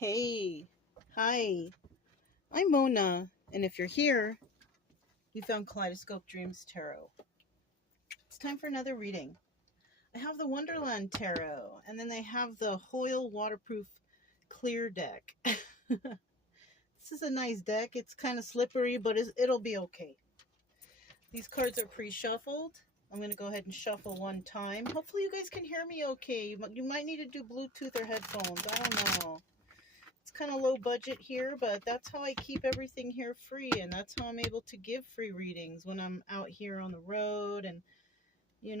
Hey, hi, I'm Mona, and if you're here, you found Kaleidoscope Dreams Tarot. It's time for another reading. I have the Wonderland Tarot, and then they have the Hoyle Waterproof Clear deck. This is a nice deck. It's kind of slippery, but it'll be okay. These cards are pre-shuffled. I'm going to go ahead and shuffle one time. Hopefully you guys can hear me okay. You might need to do Bluetooth or headphones. I don't know. It's kind of low budget here, but that's how I keep everything here free, and that's how I'm able to give free readings when I'm out here on the road. And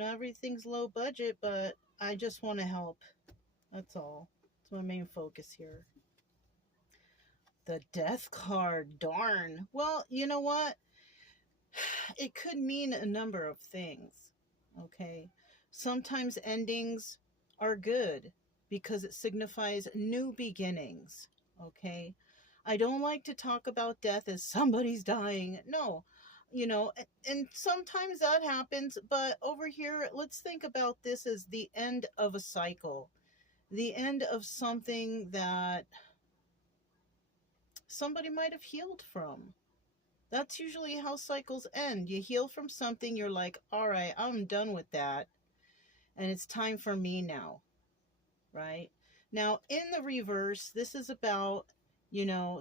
everything's low budget, but I just want to help. That's all. It's my main focus here. The death card, darn. Well, you know what? It could mean a number of things. Okay, sometimes endings are good because it signifies new beginnings. Okay, I don't like to talk about death as somebody's dying. No, and sometimes that happens, but over here, let's think about this as the end of a cycle, the end of something that somebody might have healed from. That's usually how cycles end. You heal from something, you're like, all right, I'm done with that, and it's time for me now, right? Now, in the reverse, this is about,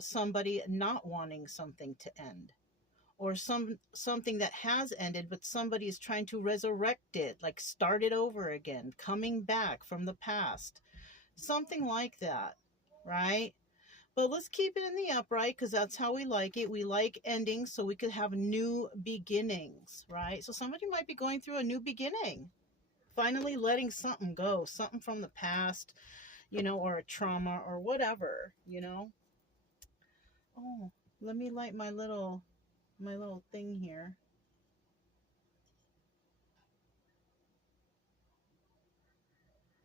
somebody not wanting something to end, or something that has ended, but somebody is trying to resurrect it, like start it over again, coming back from the past, something like that, right? But let's keep it in the upright because that's how we like it. We like endings so we could have new beginnings, right? So somebody might be going through a new beginning, finally letting something go, something from the past, or a trauma. Or whatever. Oh, let me light my little thing here.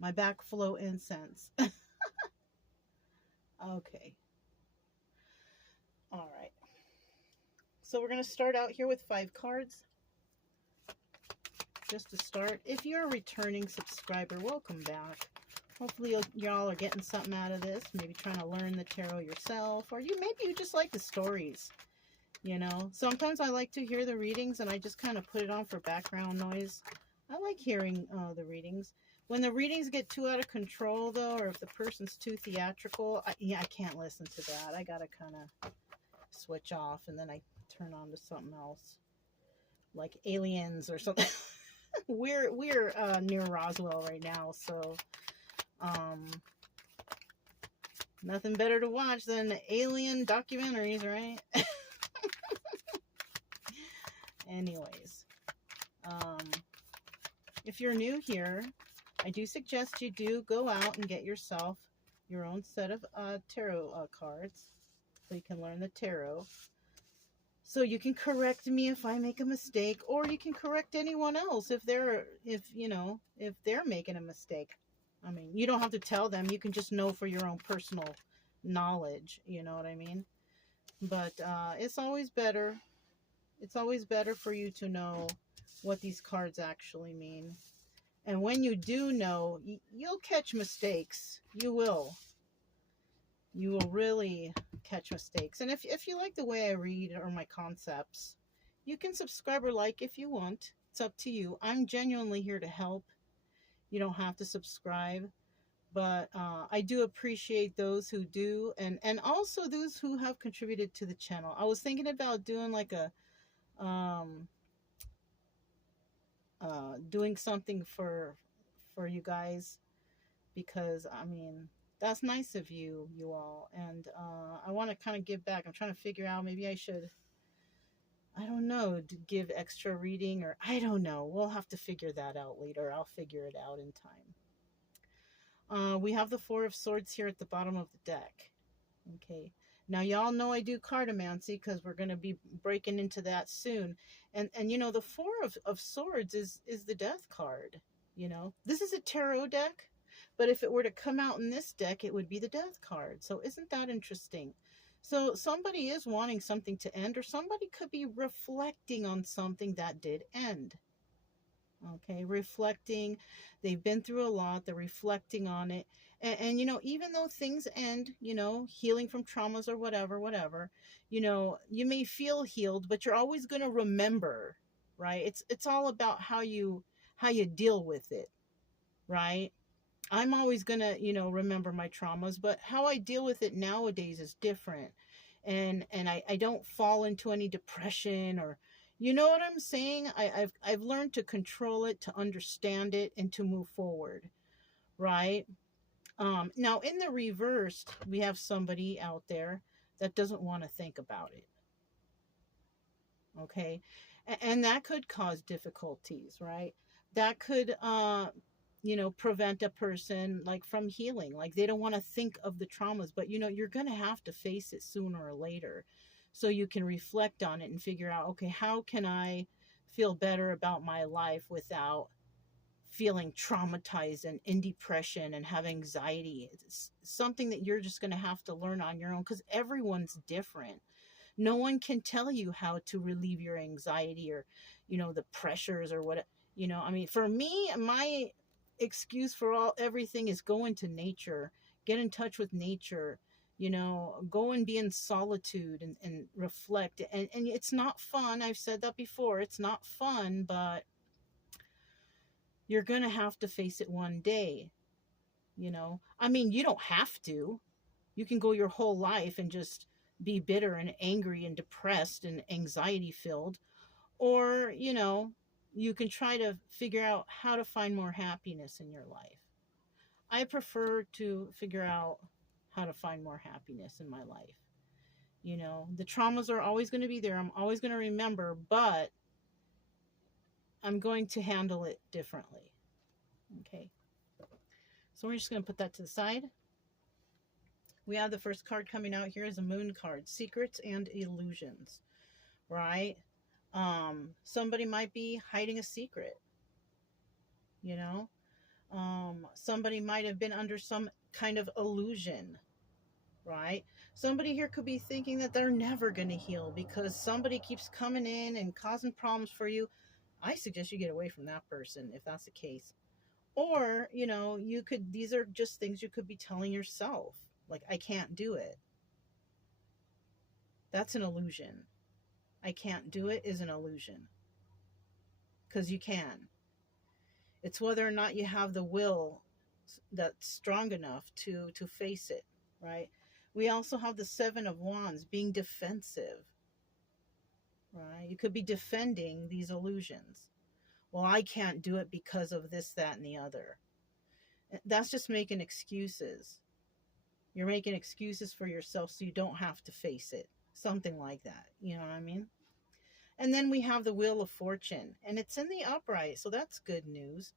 My backflow incense. Okay. All right. So we're going to start out here with 5 cards. Just to start, if you're a returning subscriber, welcome back. Hopefully y'all are getting something out of this. Maybe trying to learn the tarot yourself, or maybe you just like the stories. Sometimes I like to hear the readings and I just kind of put it on for background noise. I like hearing the readings. When the readings get too out of control, though, or if the person's too theatrical, I can't listen to that. I gotta kind of switch off, and then I turn on to something else, like aliens or something. we're near Roswell right now, so nothing better to watch than alien documentaries, right? Anyways, if you're new here, I do suggest you do go out and get yourself your own set of tarot cards so you can learn the tarot. So you can correct me if I make a mistake, or you can correct anyone else if they're making a mistake. I mean, you don't have to tell them. You can just know for your own personal knowledge. You know what I mean? But it's always better. It's always better for you to know what these cards actually mean. And when you do know, you'll catch mistakes. You will. You will really catch mistakes. And if you like the way I read or my concepts, you can subscribe or like if you want. It's up to you. I'm genuinely here to help. You don't have to subscribe. But I do appreciate those who do, and also those who have contributed to the channel. I was thinking about doing like a doing something for you guys, because I mean, that's nice of you all, and I want to kind of give back. I'm trying to figure out, maybe I should, I don't know, to give extra reading, or I don't know. We'll have to figure that out later. I'll figure it out in time. We have the 4 of Swords here at the bottom of the deck. Okay. Now, y'all know I do cartomancy because we're going to be breaking into that soon. And the 4 of Swords is the Death card. This is a tarot deck, but if it were to come out in this deck, it would be the Death card. So isn't that interesting? So somebody is wanting something to end, or somebody could be reflecting on something that did end. Okay, reflecting. They've been through a lot. They're reflecting on it. And you know, even though things end, you know, healing from traumas or whatever, you know, you may feel healed, but you're always going to remember, right? It's all about how you deal with it, right? I'm always going to, you know, remember my traumas, but how I deal with it nowadays is different. And I don't fall into any depression or, you know what I'm saying? I've learned to control it, to understand it, and to move forward, right? Now in the reverse, we have somebody out there that doesn't want to think about it. Okay. And that could cause difficulties, right? That could, you know, prevent a person like from healing. Like they don't want to think of the traumas, but you know, you're going to have to face it sooner or later. So you can reflect on it and figure out, okay, how can I feel better about my life without feeling traumatized and in depression and have anxiety? It's something that you're just going to have to learn on your own because everyone's different. No one can tell you how to relieve your anxiety or, you know, the pressures or what, you know. I mean, for me, my excuse for all everything is go into nature, get in touch with nature, you know, go and be in solitude and reflect. And it's not fun. I've said that before. It's not fun, but you're going to have to face it one day, you know. I mean, you don't have to. You can go your whole life and just be bitter and angry and depressed and anxiety filled. Or, you know, you can try to figure out how to find more happiness in your life. I prefer to figure out how to find more happiness in my life. You know, the traumas are always going to be there. I'm always going to remember, but I'm going to handle it differently. Okay. So we're just going to put that to the side. We have the first card coming out here is a moon card, secrets and illusions, right? Somebody might be hiding a secret, you know. Somebody might have been under some kind of illusion, right? Somebody here could be thinking that they're never going to heal because somebody keeps coming in and causing problems for you. I suggest you get away from that person if that's the case. Or, you know, you could, these are just things you could be telling yourself, like, I can't do it. That's an illusion. I can't do it is an illusion because you can. It's whether or not you have the will that's strong enough to face it, right? We also have the Seven of Wands, being defensive, right? You could be defending these illusions. Well, I can't do it because of this, that, and the other. That's just making excuses. You're making excuses for yourself so you don't have to face it. Something like that. You know what I mean? And then we have the Wheel of Fortune, and it's in the upright, so that's good news.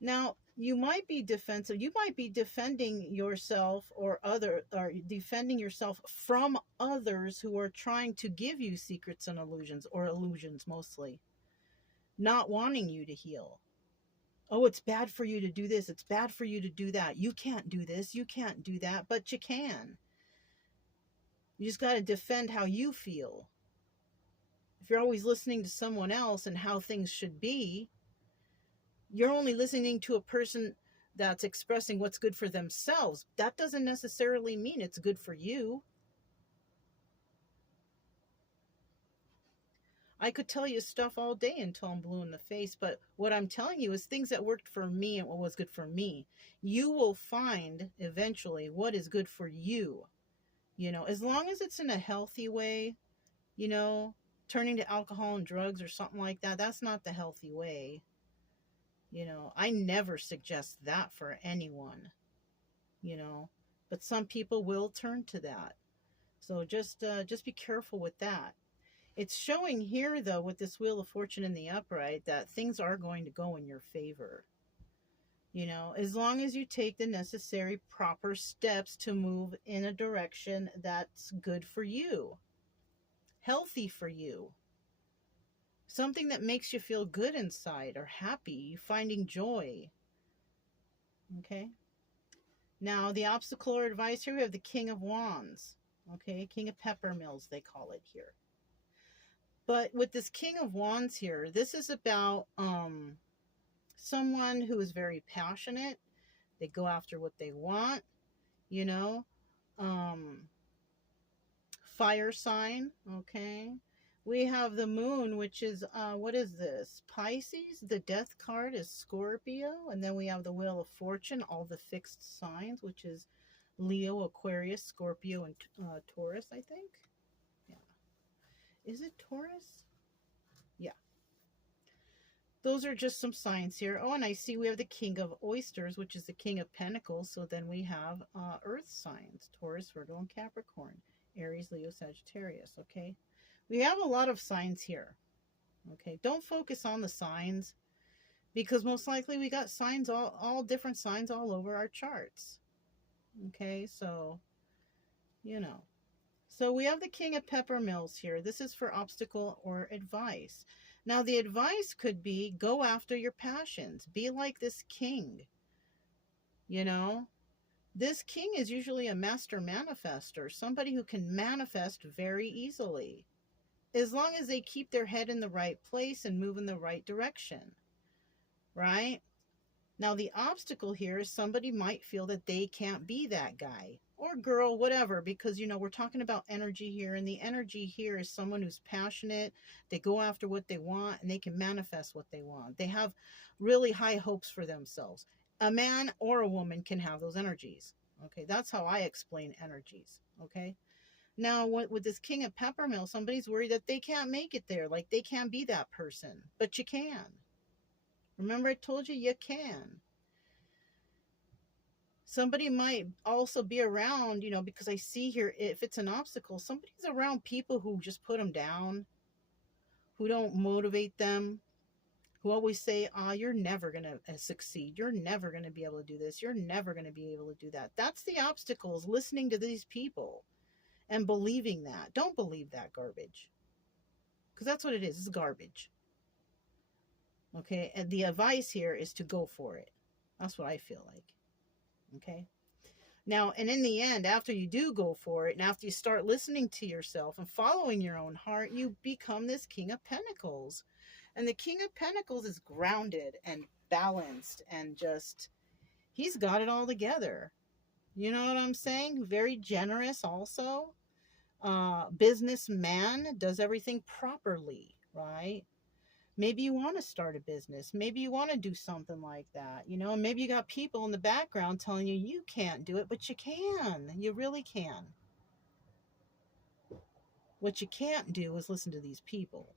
Now, you might be defensive. You might be defending yourself or defending yourself from others who are trying to give you secrets and illusions, or illusions mostly, not wanting you to heal. Oh, it's bad for you to do this. It's bad for you to do that. You can't do this. You can't do that, but you can. You just got to defend how you feel. If you're always listening to someone else and how things should be, you're only listening to a person that's expressing what's good for themselves. That doesn't necessarily mean it's good for you. I could tell you stuff all day until I'm blue in the face, but what I'm telling you is things that worked for me and what was good for me. You will find eventually what is good for you. You know, as long as it's in a healthy way, you know, turning to alcohol and drugs or something like that, that's not the healthy way. You know, I never suggest that for anyone, you know, but some people will turn to that. So just be careful with that. It's showing here, though, with this Wheel of Fortune in the upright, that things are going to go in your favor. You know, as long as you take the necessary proper steps to move in a direction that's good for you, healthy for you, something that makes you feel good inside or happy, finding joy. Okay. Now, the obstacle or advice here, we have the King of Wands. Okay, King of Pepper Mills, they call it here. But with this King of Wands here, this is about someone who is very passionate. They go after what they want, you know. Um, Fire sign, okay. We have the moon, which is, what is this? Pisces. The death card is Scorpio. And then we have the wheel of fortune, all the fixed signs, which is Leo, Aquarius, Scorpio, and Taurus, I think. Yeah. Is it Taurus? Yeah. Those are just some signs here. Oh, and I see we have the king of oysters, which is the king of pentacles. So then we have earth signs, Taurus, Virgo, and Capricorn. Aries, Leo, Sagittarius, okay? We have a lot of signs here, okay? Don't focus on the signs because most likely we got signs, all different signs all over our charts, okay? So, you know. So we have the king of peppermills here. This is for obstacle or advice. Now, the advice could be go after your passions. Be like this king, you know? This king is usually a master manifester, somebody who can manifest very easily, as long as they keep their head in the right place and move in the right direction, right? Now, the obstacle here is somebody might feel that they can't be that guy or girl, whatever, because, you know, we're talking about energy here, and the energy here is someone who's passionate. They go after what they want, and they can manifest what they want. They have really high hopes for themselves. A man or a woman can have those energies. Okay, that's how I explain energies. Okay, now with this king of peppermill, somebody's worried that they can't make it there, like they can't be that person, but you can. Remember, I told you you can. Somebody might also be around, you know, because I see here, if it's an obstacle, somebody's around people who just put them down, who don't motivate them, who always say, you're never going to succeed. You're never going to be able to do this. You're never going to be able to do that. That's the obstacles, listening to these people and believing that. Don't believe that garbage, because that's what it is. It's garbage. Okay. And the advice here is to go for it. That's what I feel like. Okay. Now, and in the end, after you do go for it, and after you start listening to yourself and following your own heart, you become this king of pentacles. And the king of pentacles is grounded and balanced and just, he's got it all together. You know what I'm saying? Very generous also. Businessman, does everything properly, right? Maybe you want to start a business. Maybe you want to do something like that, you know, and maybe you got people in the background telling you you can't do it, but you can. You really can. What you can't do is listen to these people.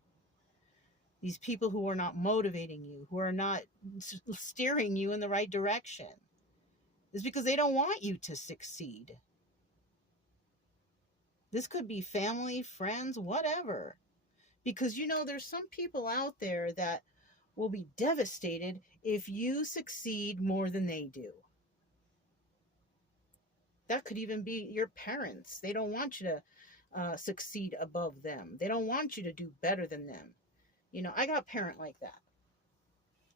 These people who are not motivating you, who are not steering you in the right direction. It's because they don't want you to succeed. This could be family, friends, whatever. Because, you know, there's some people out there that will be devastated if you succeed more than they do. That could even be your parents. They don't want you to succeed above them. They don't want you to do better than them. You know, I got a parent like that.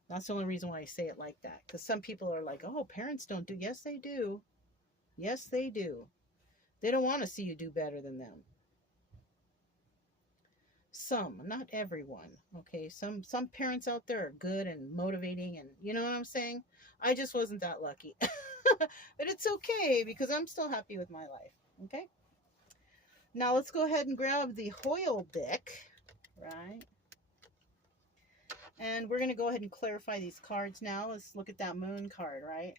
That's the only reason why I say it like that. Because some people are like, oh, parents don't do. Yes, they do. Yes, they do. They don't want to see you do better than them. Some, not everyone. Okay, some parents out there are good and motivating, and you know what I'm saying? I just wasn't that lucky. But it's okay, because I'm still happy with my life. Okay, now let's go ahead and grab the Hoyle deck, right? And we're going to go ahead and clarify these cards now. Let's look at that moon card, right?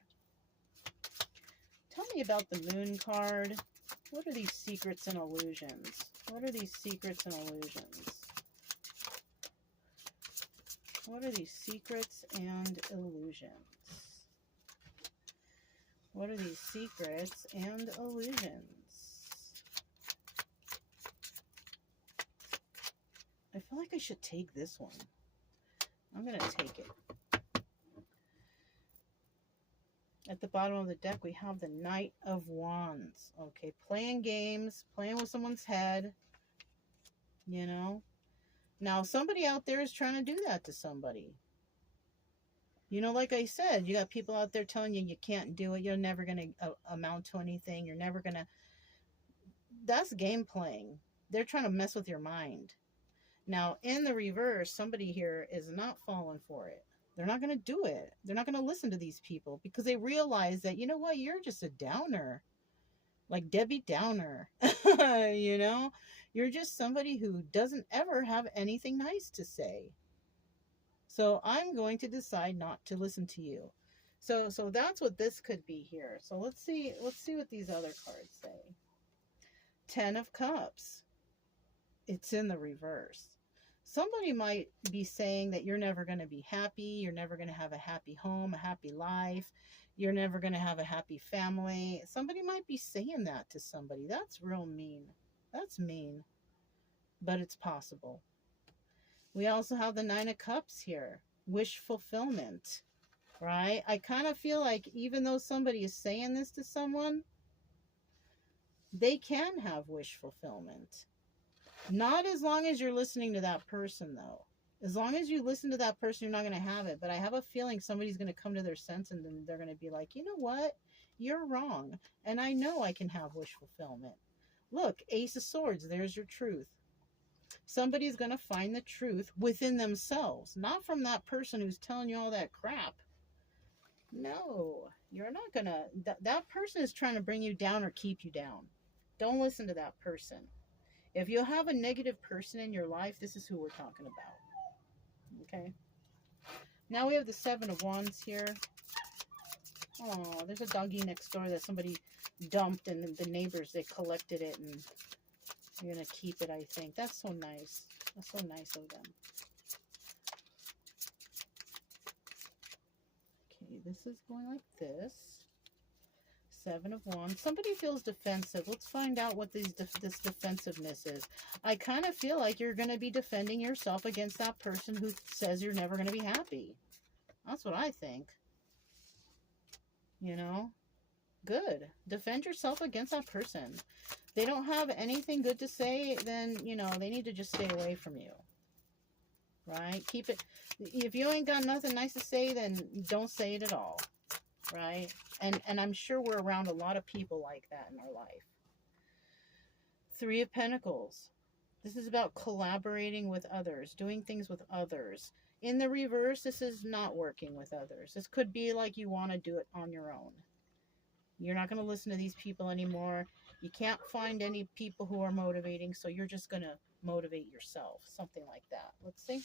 Tell me about the moon card. What are these secrets and illusions? What are these secrets and illusions? What are these secrets and illusions? What are these secrets and illusions? I feel like I should take this one. I'm going to take it. At the bottom of the deck, we have the Knight of Wands. Okay, playing games, playing with someone's head, you know. Now, somebody out there is trying to do that to somebody. You know, like I said, you got people out there telling you you can't do it. You're never going to amount to anything. You're never going to... That's game playing. They're trying to mess with your mind. Now, in the reverse, somebody here is not falling for it. They're not going to do it. They're not going to listen to these people because they realize that, you know what, you're just a downer, like Debbie Downer. You know, you're just somebody who doesn't ever have anything nice to say. So I'm going to decide not to listen to you. So that's what this could be here. So let's see what these other cards say. 10 of Cups. It's in the reverse. Somebody might be saying that you're never going to be happy, you're never going to have a happy home, a happy life, you're never going to have a happy family. Somebody might be saying that to somebody. That's real mean. That's mean, but it's possible. We also have the 9 of Cups here. Wish fulfillment, right? I kind of feel like even though somebody is saying this to someone, they can have wish fulfillment. Not as long as you're listening to that person, though. As long as you listen to that person, you're not going to have it. But I have a feeling somebody's going to come to their sense and then they're going to be like, you know what? You're wrong. And I know I can have wish fulfillment. Look, Ace of Swords, there's your truth. Somebody's going to find the truth within themselves, not from that person who's telling you all that crap. No, you're not going to. That person is trying to bring you down or keep you down. Don't listen to that person. If you have a negative person in your life, this is who we're talking about. Okay. Now we have the 7 of Wands here. Oh, there's a doggy next door that somebody dumped, and the neighbors, they collected it, and you're going to keep it, I think. That's so nice. That's so nice of them. Okay, this is going like this. 7 of Wands. Somebody feels defensive. Let's find out what this defensiveness is. I kind of feel like you're going to be defending yourself against that person who says you're never going to be happy. That's what I think. You know? Good. Defend yourself against that person. They don't have anything good to say, then, you know, they need to just stay away from you. Right? Keep it. If you ain't got nothing nice to say, then don't say it at all. Right? And I'm sure we're around a lot of people like that in our life. 3 of Pentacles. This is about collaborating with others, doing things with others. In the reverse, this is not working with others. This could be like you want to do it on your own. You're not going to listen to these people anymore. You can't find any people who are motivating, so you're just going to motivate yourself. Something like that. Let's see.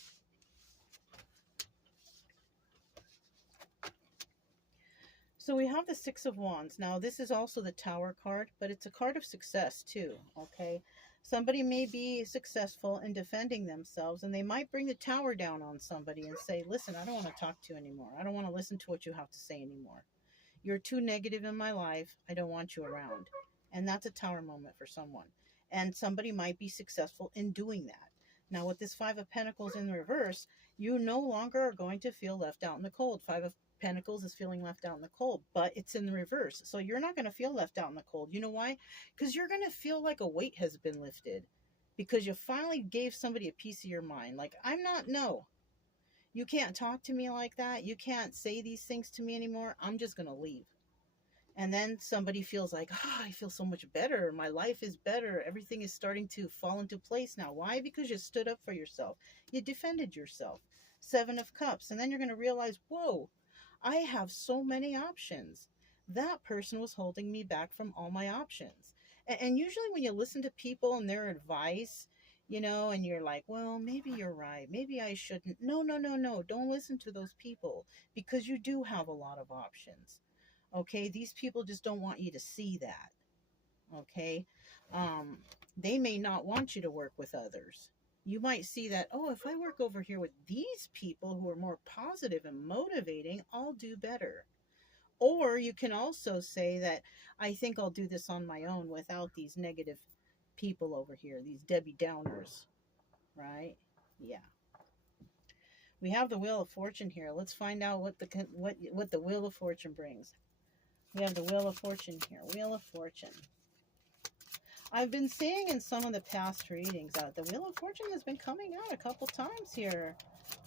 So we have the 6 of Wands. Now, this is also the Tower card, but it's a card of success too, okay? Somebody may be successful in defending themselves, and they might bring the tower down on somebody and say, listen, I don't want to talk to you anymore. I don't want to listen to what you have to say anymore. You're too negative in my life. I don't want you around. And that's a tower moment for someone. And somebody might be successful in doing that. Now, with this 5 of Pentacles in reverse, you no longer are going to feel left out in the cold. 5 of Pentacles is feeling left out in the cold, but it's in the reverse. So you're not going to feel left out in the cold. You know why? Because you're going to feel like a weight has been lifted. Because you finally gave somebody a piece of your mind. Like, no. You can't talk to me like that. You can't say these things to me anymore. I'm just going to leave. And then somebody feels like, I feel so much better. My life is better. Everything is starting to fall into place now. Why? Because you stood up for yourself. You defended yourself. 7 of Cups. And then you're going to realize, whoa, I have so many options. That person was holding me back from all my options. And usually when you listen to people and their advice, you know, and you're like, well, maybe you're right. Maybe I shouldn't. No. Don't listen to those people because you do have a lot of options. Okay, these people just don't want you to see that. Okay, they may not want you to work with others. You might see that, oh, if I work over here with these people who are more positive and motivating, I'll do better. Or you can also say that I think I'll do this on my own without these negative people over here, these Debbie Downers, right? Yeah. We have the Wheel of Fortune here. Let's find out what the Wheel of Fortune brings. We have the Wheel of Fortune here. Wheel of Fortune. I've been seeing in some of the past readings that the Wheel of Fortune has been coming out a couple times here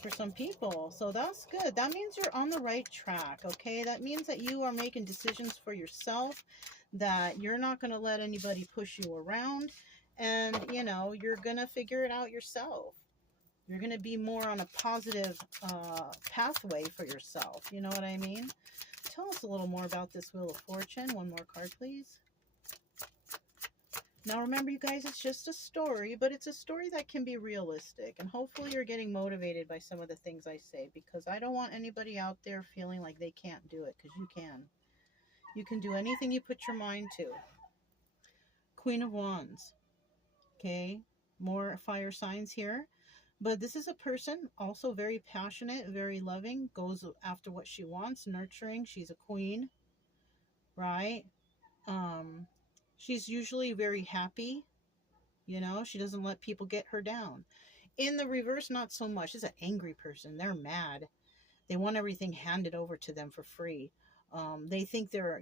for some people. So that's good. That means you're on the right track, okay? That means that you are making decisions for yourself, that you're not going to let anybody push you around, and, you know, you're going to figure it out yourself. You're going to be more on a positive pathway for yourself. You know what I mean? Tell us a little more about this Wheel of Fortune. One more card, please. Now, remember, you guys, it's just a story, but it's a story that can be realistic. And hopefully you're getting motivated by some of the things I say, because I don't want anybody out there feeling like they can't do it, because you can. You can do anything you put your mind to. Queen of Wands. Okay, more fire signs here. But this is a person, also very passionate, very loving, goes after what she wants, nurturing. She's a queen, right? She's usually very happy. You know, she doesn't let people get her down. In the reverse, not so much. It's an angry person. They're mad. They want everything handed over to them for free. They think they're,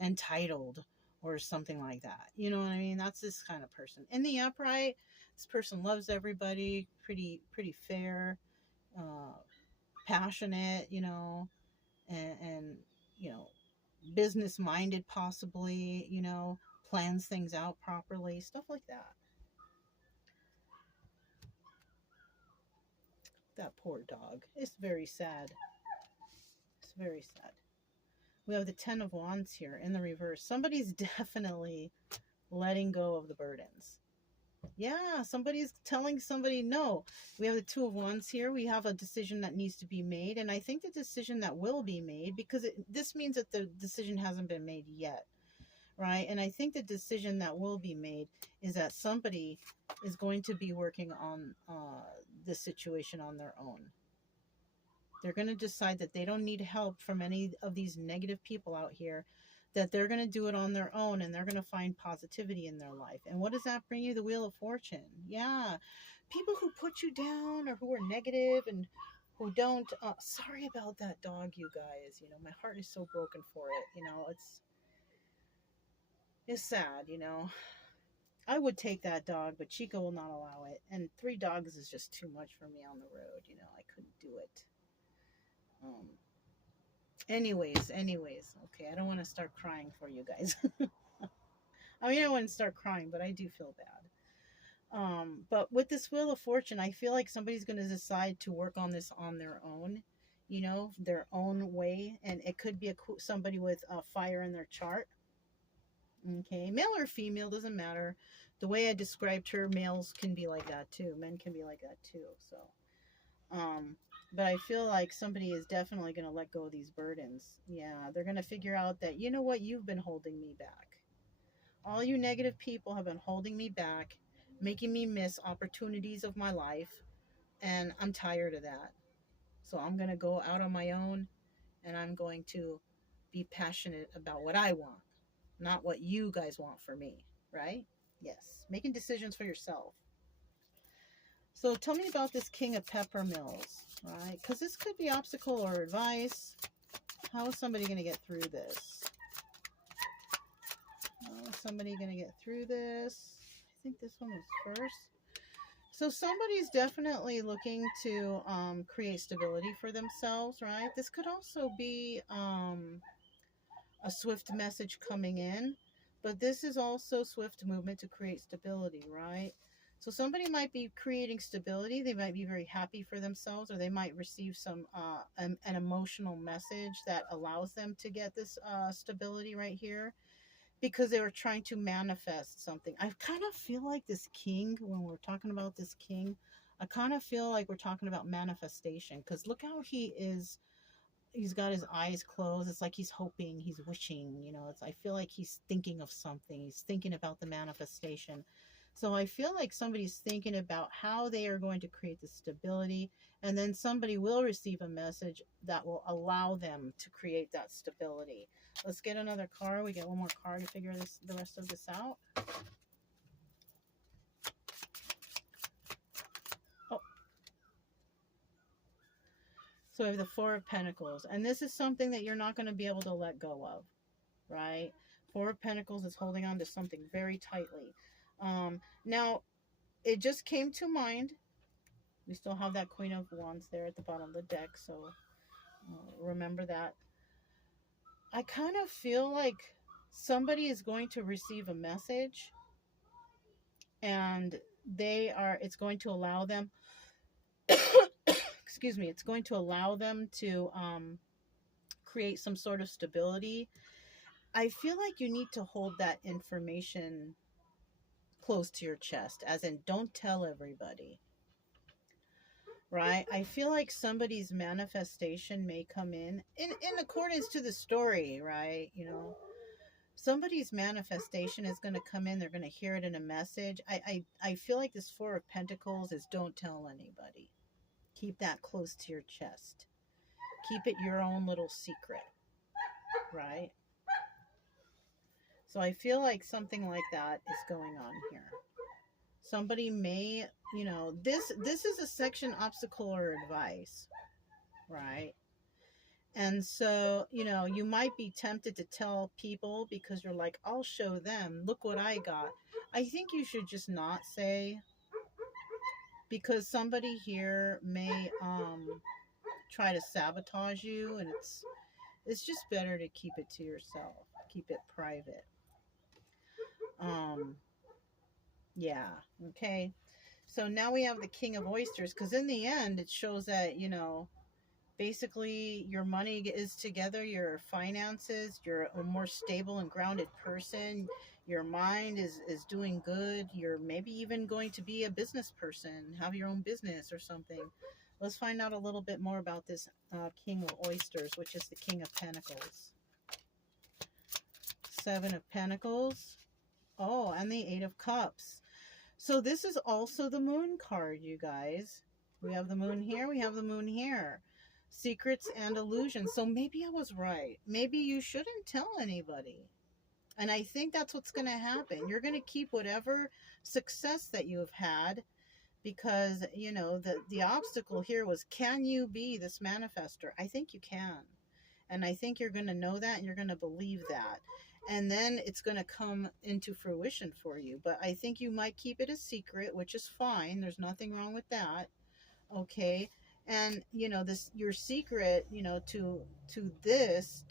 entitled or something like that. You know what I mean? That's this kind of person. In the upright, this person loves everybody, pretty fair, passionate, and business minded, possibly, plans things out properly, stuff like that. That poor dog. It's very sad. It's very sad. We have the Ten of Wands here in the reverse. Somebody's definitely letting go of the burdens. Yeah, somebody's telling somebody no. We have the Two of Wands here. We have a decision that needs to be made. And I think the decision that will be made, because this means that the decision hasn't been made yet. Right? And I think the decision that will be made is that somebody is going to be working on this situation on their own. They're going to decide that they don't need help from any of these negative people out here, that they're going to do it on their own, and they're going to find positivity in their life. And what does that bring you? The Wheel of Fortune. Yeah. People who put you down or who are negative and who don't, sorry about that dog, you guys. My heart is so broken for it. It's sad, I would take that dog, but Chico will not allow it. And 3 dogs is just too much for me on the road. I couldn't do it. Anyways, okay, I don't want to start crying for you guys. I mean, I wouldn't start crying, but I do feel bad. But with this Wheel of Fortune, I feel like somebody's going to decide to work on this on their own, their own way. And it could be somebody with fire in their chart. Okay, male or female, doesn't matter. The way I described her, males can be like that too. Men can be like that too. So, but I feel like somebody is definitely going to let go of these burdens. Yeah, they're going to figure out that, you know what, you've been holding me back. All you negative people have been holding me back, making me miss opportunities of my life, and I'm tired of that. So I'm going to go out on my own, and I'm going to be passionate about what I want, not what you guys want for me, right? Yes, making decisions for yourself. So tell me about this King of Peppermills, right? Because this could be obstacle or advice. How is somebody going to get through this? How is somebody going to get through this? I think this one was first. So somebody's definitely looking to create stability for themselves, right? This could also be a swift message coming in, but this is also swift movement to create stability, right? So somebody might be creating stability. They might be very happy for themselves, or they might receive some an emotional message that allows them to get this stability right here, because they were trying to manifest something. I kind of feel like this king, when we're talking about this king, I kind of feel like we're talking about manifestation, because look how he is. He's got his eyes closed. It's like he's hoping, he's wishing, I feel like he's thinking of something. He's thinking about the manifestation. So I feel like somebody's thinking about how they are going to create the stability, and then somebody will receive a message that will allow them to create that stability. Let's get another card. We get one more card to figure the rest of this out. Oh. So we have the Four of Pentacles, and this is something that you're not going to be able to let go of, right? Four of Pentacles is holding on to something very tightly. Now, it just came to mind. We still have that Queen of Wands there at the bottom of the deck, so remember that. I kind of feel like somebody is going to receive a message, and it's going to allow them excuse me, it's going to allow them to create some sort of stability. I feel like you need to hold that information close to your chest, as in don't tell everybody, right? I feel like somebody's manifestation may come in accordance to the story, right? You know, somebody's manifestation is going to come in. They're going to hear it in a message. I feel like this Four of Pentacles is don't tell anybody. Keep that close to your chest. Keep it your own little secret, right? So I feel like something like that is going on here. Somebody may, you know, this is a section obstacle or advice, right? And so, you know, you might be tempted to tell people because you're like, I'll show them, look what I got. I think you should just not say, because somebody here may try to sabotage you, and it's just better to keep it to yourself. Keep it private. Yeah, okay. So now we have the King of Oysters, because in the end it shows that, you know, basically your money is together, your finances, you're a more stable and grounded person, your mind is doing good, you're maybe even going to be a business person, have your own business or something. Let's find out a little bit more about this King of Oysters, which is the King of Pentacles. Seven of Pentacles. Oh, and the Eight of Cups. So this is also the Moon card, you guys. We have the Moon here, we have the Moon here. Secrets and illusions. So maybe I was right. Maybe you shouldn't tell anybody. And I think that's what's going to happen. You're going to keep whatever success that you have had, because, you know, the obstacle here was, can you be this manifester? I think you can. And I think you're going to know that, and you're going to believe that. And then it's going to come into fruition for you. But I think you might keep it a secret, which is fine. There's nothing wrong with that. Okay. And, you know, this, your secret, you know, to this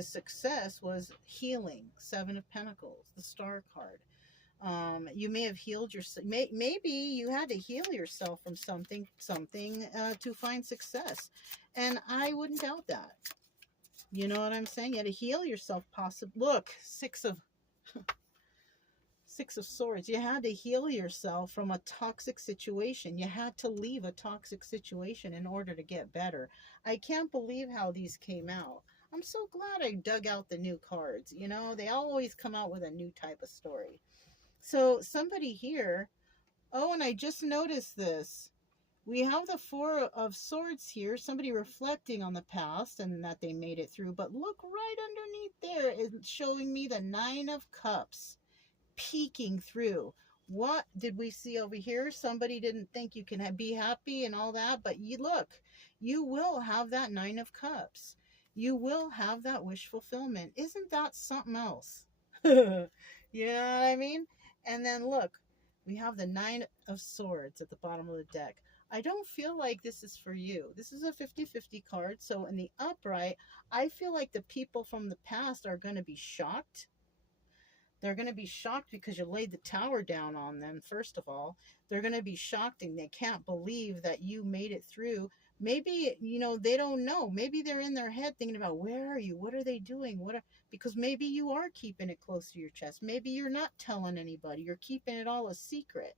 success was healing. Seven of Pentacles, the Star card. You may have healed yourself. Maybe you had to heal yourself from something to find success. And I wouldn't doubt that. You know what I'm saying? You had to heal yourself, possibly. Look, Six of Swords. You had to heal yourself from a toxic situation. You had to leave a toxic situation in order to get better. I can't believe how these came out. I'm so glad I dug out the new cards. You know, they always come out with a new type of story. So somebody here, oh, and I just noticed this. We have the Four of Swords here, somebody reflecting on the past and that they made it through. But look right underneath there, it's showing me the Nine of Cups peeking through. What did we see over here? Somebody didn't think you can be happy and all that, but you look, you will have that Nine of Cups. You will have that wish fulfillment. Isn't that something else? You know what I mean? And then look, we have the Nine of Swords at the bottom of the deck. I don't feel like this is for you. This is a 50-50 card. So in the upright, I feel like the people from the past are going to be shocked. They're going to be shocked because you laid the tower down on them, first of all. They're going to be shocked and they can't believe that you made it through. Maybe, you know, they don't know. Maybe they're in their head thinking about, where are you? What are they doing? Because maybe you are keeping it close to your chest. Maybe you're not telling anybody. You're keeping it all a secret.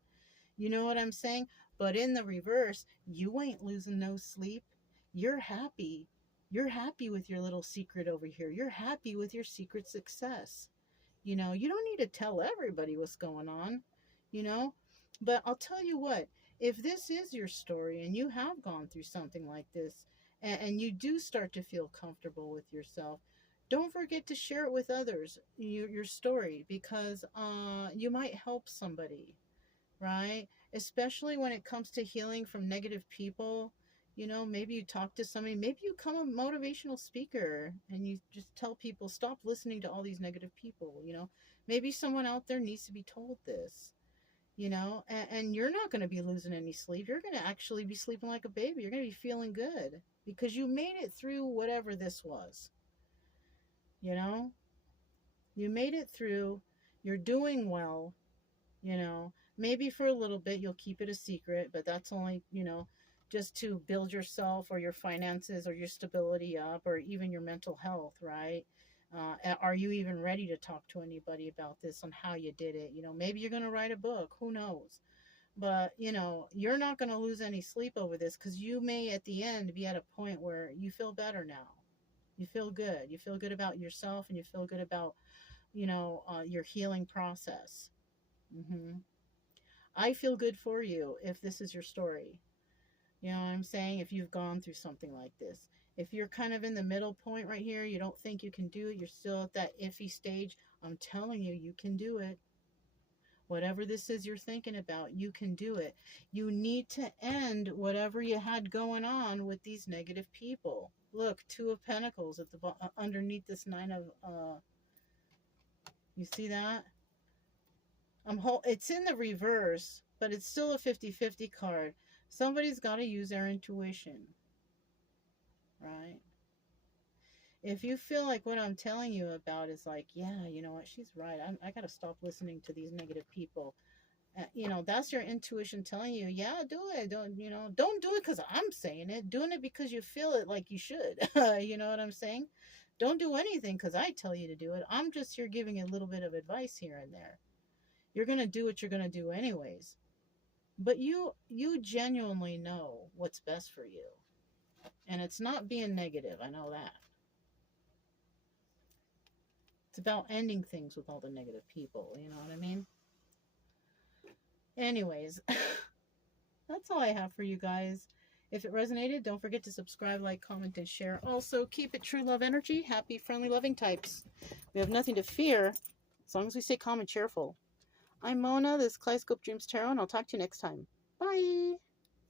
You know what I'm saying? But in the reverse, you ain't losing no sleep. You're happy. You're happy with your little secret over here. You're happy with your secret success. You know, you don't need to tell everybody what's going on, you know. But I'll tell you what, if this is your story and you have gone through something like this, and you do start to feel comfortable with yourself, don't forget to share it with others, your story, because you might help somebody, right? Especially when it comes to healing from negative people. You know, maybe you talk to somebody, maybe you become a motivational speaker and you just tell people, stop listening to all these negative people. You know, maybe someone out there needs to be told this, you know, and you're not going to be losing any sleep. You're going to actually be sleeping like a baby. You're going to be feeling good because you made it through whatever this was. You know, you made it through. You're doing well. You know, maybe for a little bit you'll keep it a secret, but that's only, you know, just to build yourself or your finances or your stability up or even your mental health, right? Are you even ready to talk to anybody about this on how you did it? Maybe you're going to write a book, who knows? But, you're not going to lose any sleep over this, because you may at the end be at a point where you feel better now. You feel good. You feel good about yourself, and you feel good about, your healing process. I feel good for you if this is your story. You know what I'm saying? If you've gone through something like this. If you're kind of in the middle point right here, you don't think you can do it, you're still at that iffy stage, I'm telling you, you can do it. Whatever this is you're thinking about, you can do it. You need to end whatever you had going on with these negative people. Look, Two of Pentacles at the underneath this Nine of you see that? It's in the reverse, but it's still a 50-50 card. Somebody's got to use their intuition, right? If you feel like what I'm telling you about is like, yeah, you know what, she's right. I got to stop listening to these negative people. That's your intuition telling you, yeah, do it. Don't do it because I'm saying it. Doing it because you feel it like you should. You know what I'm saying? Don't do anything because I tell you to do it. I'm just here giving a little bit of advice here and there. You're going to do what you're going to do anyways. But you genuinely know what's best for you. And it's not being negative. I know that. It's about ending things with all the negative people. You know what I mean? Anyways, that's all I have for you guys. If it resonated, don't forget to subscribe, like, comment, and share. Also, keep it true love energy. Happy, friendly, loving types. We have nothing to fear as long as we stay calm and cheerful. I'm Mona. This is Kaleidoscope Dreams Tarot, and I'll talk to you next time. Bye.